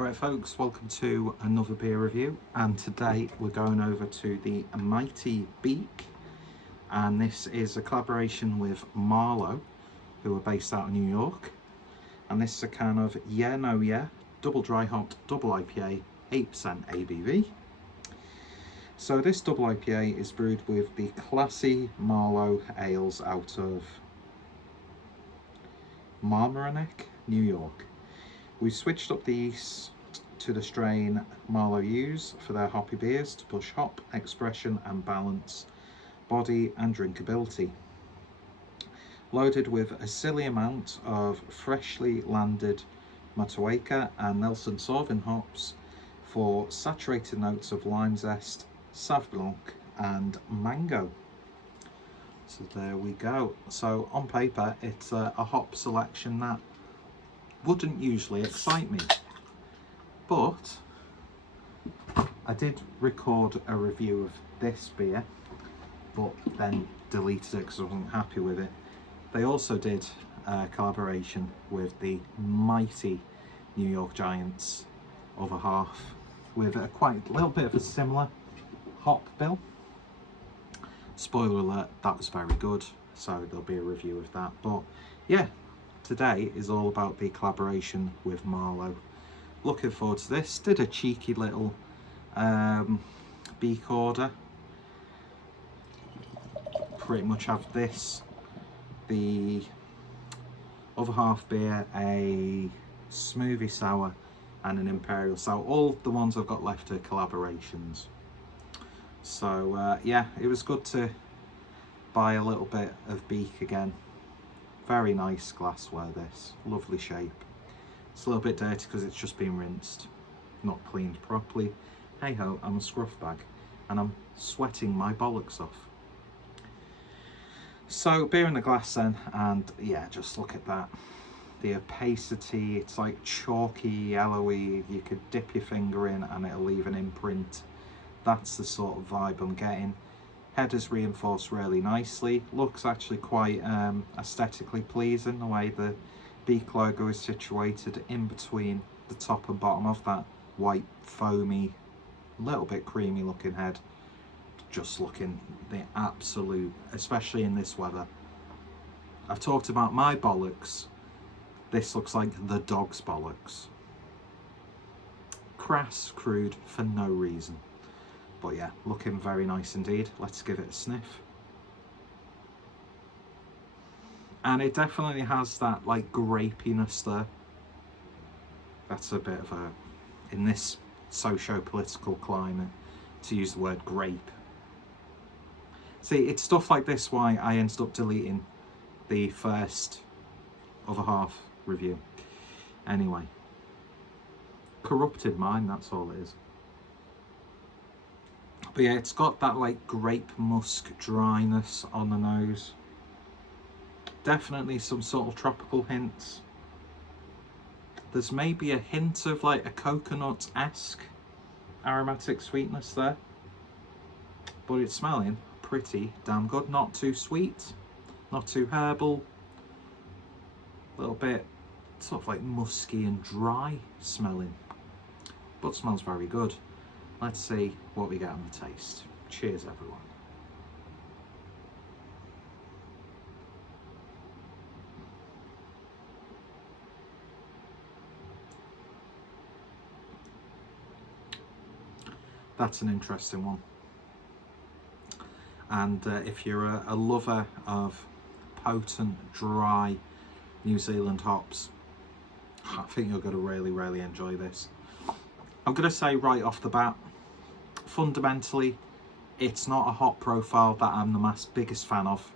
Alright folks, welcome to another beer review, and today we're going over to the mighty Beak, and this is a collaboration with Marlowe, who are based out of New York, and this is a can of YEAHNOYEAH double dry hop double IPA, 8% ABV. So this double IPA is brewed with the classy Marlowe ales out of Mamaroneck, New York. We switched up the yeast to the strain Marlowe use for their hoppy beers to push hop, expression and balance, body and drinkability. Loaded with a silly amount of freshly landed YEAHNOYEAH and Nelson Sauvin hops for saturated notes of lime zest, Sauv Blanc and mango. So there we go. So on paper it's a hop selection that wouldn't usually excite me, but I did record a review of this beer but then deleted it because I wasn't happy with it. They also did a collaboration with the mighty New York Giants other half with a quite little bit of a similar hop bill. Spoiler alert, that was very good, so there'll be a review of that. But yeah, today is all about the collaboration with Marlowe. Looking forward to this. Did a cheeky little Beak order. Pretty much have this, the other half beer, a smoothie sour and an imperial sour. All the ones I've got left are collaborations. So yeah, it was good to buy a little bit of Beak again. Very nice glassware, this lovely shape. It's a little bit dirty because it's just been rinsed, not cleaned properly. Hey ho, I'm a scruff bag and I'm sweating my bollocks off. So beer in the glass then, and yeah, just look at that. The opacity, it's like chalky, yellowy. You could dip your finger in and it'll leave an imprint. That's the sort of vibe I'm getting. Headers reinforced really nicely. Looks actually quite aesthetically pleasing, the way the Beak logo is situated in between the top and bottom of that white foamy, little bit creamy looking head. Just looking the absolute, especially in this weather. I've talked about my bollocks. This looks like the dog's bollocks. Crass, crude for no reason. But yeah, looking very nice indeed. Let's give it a sniff. And it definitely has that like grapiness there. That's a bit of a, in this socio-political climate, to use the word grape. See, it's stuff like this why I ended up deleting the first other half review. Anyway, corrupted mind, that's all it is. But yeah, it's got that like grape musk dryness on the nose. Definitely some sort of tropical hints. There's maybe a hint of like a coconut-esque aromatic sweetness there. But it's smelling pretty damn good. Not too sweet, not too herbal. A little bit sort of like musky and dry smelling. But smells very good. Let's see what we get on the taste. Cheers, everyone. That's an interesting one. And if you're a lover of potent, dry New Zealand hops, I think you're going to really enjoy this. I'm going to say right off the bat, fundamentally, it's not a hop profile that I'm the biggest fan of.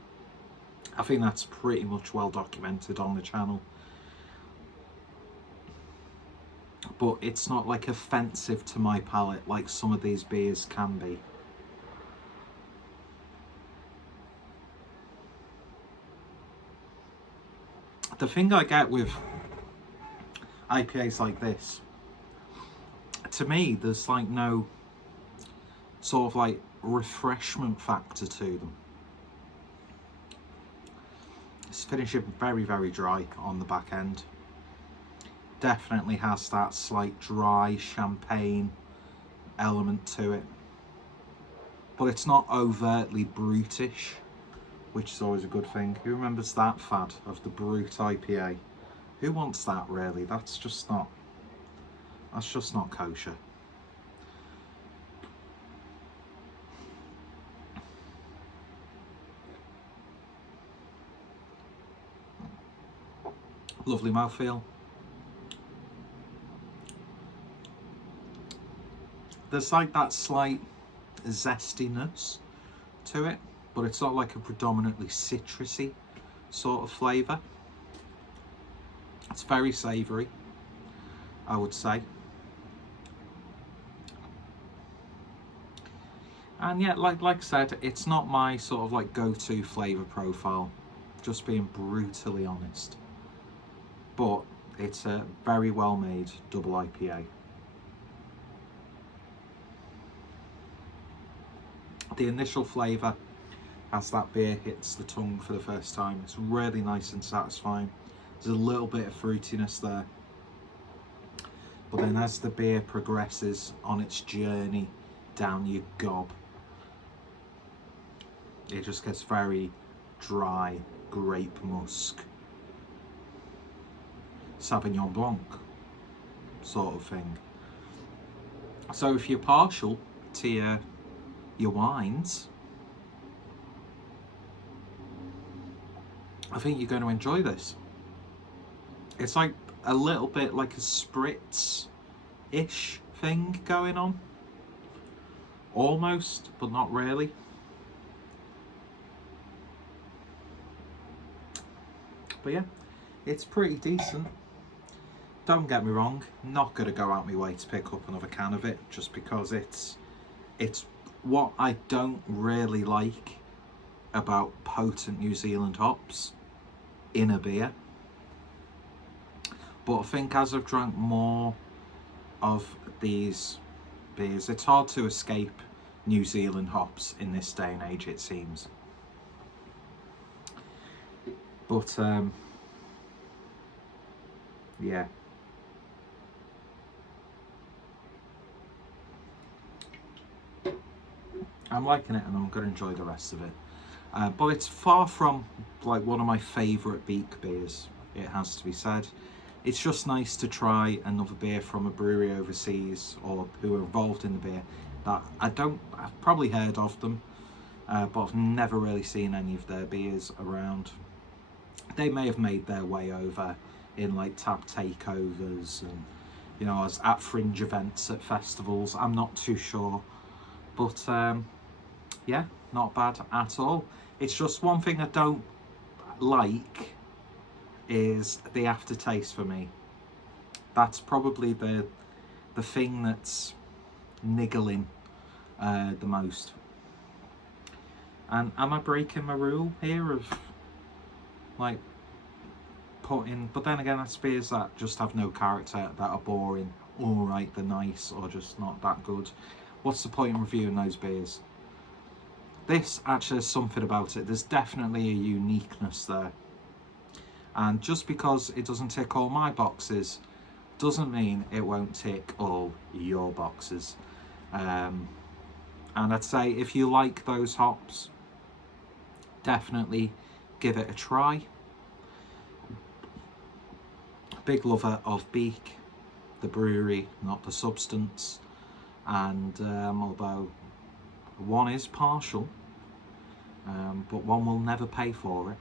I think that's pretty much well documented on the channel. But it's not like offensive to my palate like some of these beers can be. The thing I get with IPAs like this, to me, there's like no sort of like refreshment factor to them. It's finishing very dry on the back end. definitely has that slight dry champagne element to it, but it's not overtly brutish, which is always a good thing. Who remembers that fad of the brute IPA? Who wants that, really? That's just not kosher. Lovely mouthfeel. There's like that slight zestiness to it, but it's not like a predominantly citrusy sort of flavour. It's very savoury, I would say. And yeah, like I said, it's not my sort of like go-to flavour profile, just being brutally honest. But it's a very well made double IPA. The initial flavour, as that beer hits the tongue for the first time, it's really nice and satisfying. There's a little bit of fruitiness there. But then as the beer progresses on its journey down your gob, it just gets very dry, grape musk, Sauvignon Blanc sort of thing. So if you're partial to your wines, I think you're going to enjoy this. It's like a little bit like a spritz-ish thing going on. Almost, but not really. But yeah, it's pretty decent. Don't get me wrong, not going to go out my way to pick up another can of it, just because it's what I don't really like about potent New Zealand hops in a beer. But I think as I've drank more of these beers, it's hard to escape New Zealand hops in this day and age, it seems. But yeah. I'm liking it, and I'm going to enjoy the rest of it. But it's far from like one of my favourite Beak beers, it has to be said. It's just nice to try another beer from a brewery overseas, or who are involved in the beer, that I've probably heard of them, but I've never really seen any of their beers around. They may have made their way over in like tap takeovers and, you know, as at fringe events at festivals. I'm not too sure, but yeah, not bad at all. It's just one thing I don't like is the aftertaste for me. That's probably the thing that's niggling the most. And am I breaking my rule here of like putting, but then again, that's beers that just have no character, that are boring, alright, they're nice, or just not that good. What's the point in reviewing those beers? This actually has something about it. There's definitely a uniqueness there. And just because it doesn't tick all my boxes, doesn't mean it won't tick all your boxes. And I'd say if you like those hops, definitely give it a try. Big lover of Beak, the brewery, not the substance. And although one is partial, but one will never pay for it,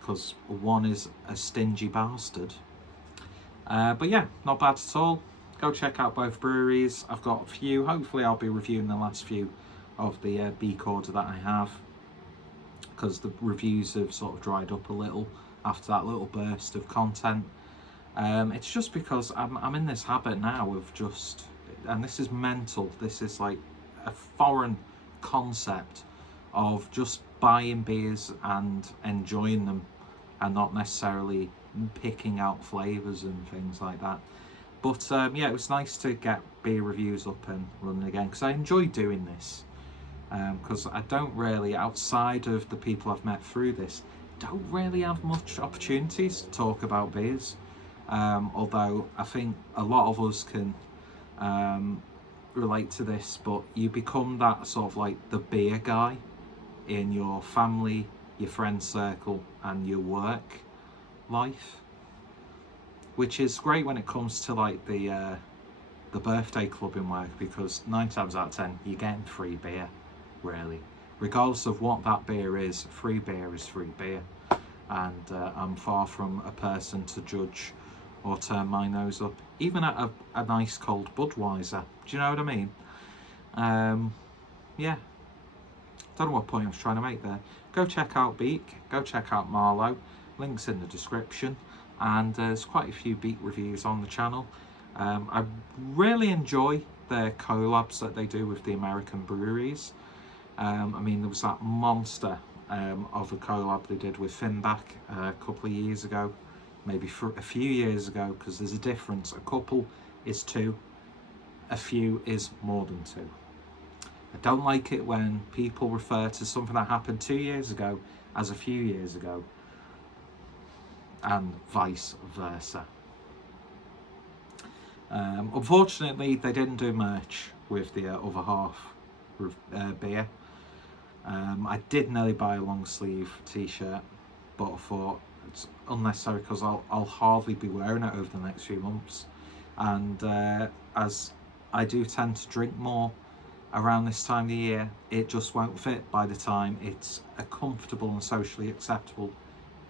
because one is a stingy bastard. But yeah, not bad at all. Go check out both breweries. I've got a few. Hopefully I'll be reviewing the last few of the Beak order that I have, because the reviews have sort of dried up a little after that little burst of content. It's just because I'm in this habit now of just, and this is mental, this is like a foreign concept of just buying beers and enjoying them, and not necessarily picking out flavours and things like that. But yeah, it was nice to get beer reviews up and running again, because I enjoy doing this. Because I don't really, outside of the people I've met through this, don't really have much opportunities to talk about beers. Although I think a lot of us can relate to this, but you become that sort of like the beer guy in your family, your friend circle, and your work life, which is great when it comes to like the birthday club in work, because 9 times out of 10 you're getting free beer, really, regardless of what that beer is. Free beer is free beer, and I'm far from a person to judge or turn my nose up, even at a nice cold Budweiser. Do you know what I mean? Yeah, don't know what point I was trying to make there. Go check out Beak, go check out Marlowe, links in the description, and there's quite a few Beak reviews on the channel. I really enjoy their collabs that they do with the American breweries. I mean, there was that monster of a collab they did with Finback a couple of years ago, maybe for a few years ago, because there's a difference. A couple is 2, a few is more than 2. I don't like it when people refer to something that happened 2 years ago as a few years ago, and vice versa. Unfortunately, they didn't do merch with the other half beer. I did nearly buy a long sleeve t-shirt, but I thought it's unnecessary because I'll hardly be wearing it over the next few months, and as I do tend to drink more around this time of the year, it just won't fit by the time it's a comfortable and socially acceptable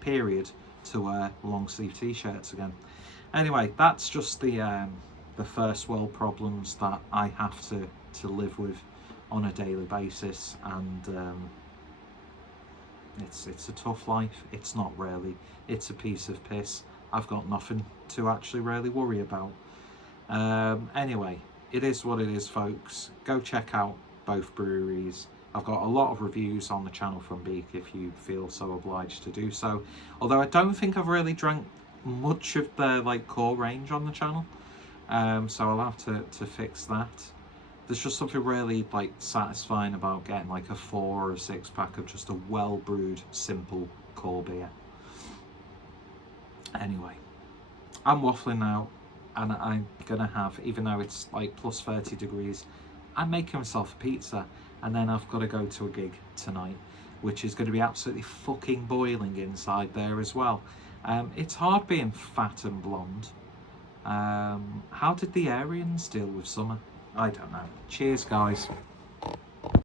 period to wear long sleeve t-shirts again. Anyway, that's just the first world problems that I have to live with on a daily basis, and it's a tough life. It's not really, it's a piece of piss. I've got nothing to actually really worry about. Anyway, it is what it is, folks. Go check out both breweries. I've got a lot of reviews on the channel from Beak if you feel so obliged to do so, although I don't think I've really drank much of their like core range on the channel, so I'll have to fix that. There's just something really like satisfying about getting like a 4 or 6 pack of just a well brewed simple core beer. Anyway, I'm waffling now, and I'm gonna have, even though it's like plus 30 degrees, I'm making myself a pizza, and then I've got to go to a gig tonight, which is going to be absolutely fucking boiling inside there as well. It's hard being fat and blonde. How did the Aryans deal with summer? I don't know. Cheers, guys.